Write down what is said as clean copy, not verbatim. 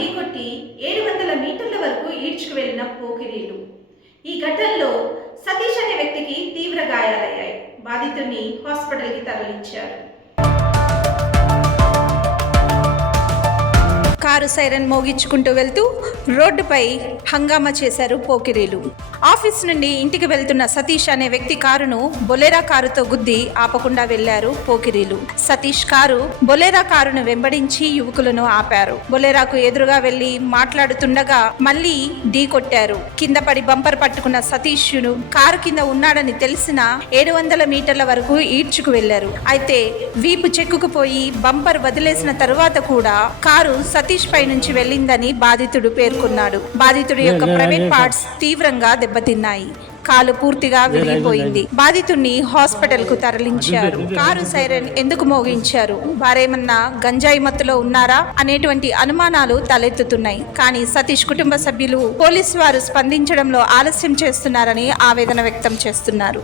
ఢీకొట్టి 700 మీటర్ల వరకు ఈడ్చుకు వెళ్లిన పోకిరీలు. ఈ ఘటనలో సతీష్ అనే వ్యక్తికి తీవ్ర గాయాలయ్యాయి. బాధితుడిని హాస్పిటల్కి తరలించారు. కారు సైరన్ మోగించుకుంటూ వెళ్తూ రోడ్డుపై హంగామా చేశారు పోకిరీలు. ఆఫీస్ నుండి ఇంటికి వెళ్తున్న సతీష్ అనే వ్యక్తి కారును బొలెరా కారుతో గుద్ది ఆపకుండా వెళ్లారు పోకిరీలు. సతీష్ కారు బొలెరా కారును వెంబడించి యువకులను ఆపారు. బొలెరాకు ఎదురుగా వెళ్లి మాట్లాడుతుండగా మళ్లీ ఢీకొట్టారు. కింద పడి బంపర్ పట్టుకున్న సతీష్ కారు కింద ఉన్నాడని తెలిసిన 700 మీటర్ల వరకు ఈడ్చుకు వెళ్లారు. అయితే వీపు చెక్కుకుపోయి బంపర్ వదిలేసిన తరువాత కూడా కారు సతీష్ పై నుంచి వెళ్ళిందని బాధితుడు పేర్కొన్నాడు. బాధితుడి యొక్క ప్రైవేట్ పార్ట్స్ తీవ్రంగా దెబ్బతిన్నాయి. కాలు పూర్తిగా విరిగిపోయింది. బాధితుడిని హాస్పిటల్ కు తరలించారు. కారు సైరన్ ఎందుకు మోగించారు, వారేమన్నా గంజాయి మత్తులో ఉన్నారా అనేటువంటి అనుమానాలు తలెత్తుతున్నాయి. కానీ సతీష్ కుటుంబ సభ్యులు పోలీసు వారు స్పందించడంలో ఆలస్యం చేస్తున్నారని ఆవేదన వ్యక్తం చేస్తున్నారు.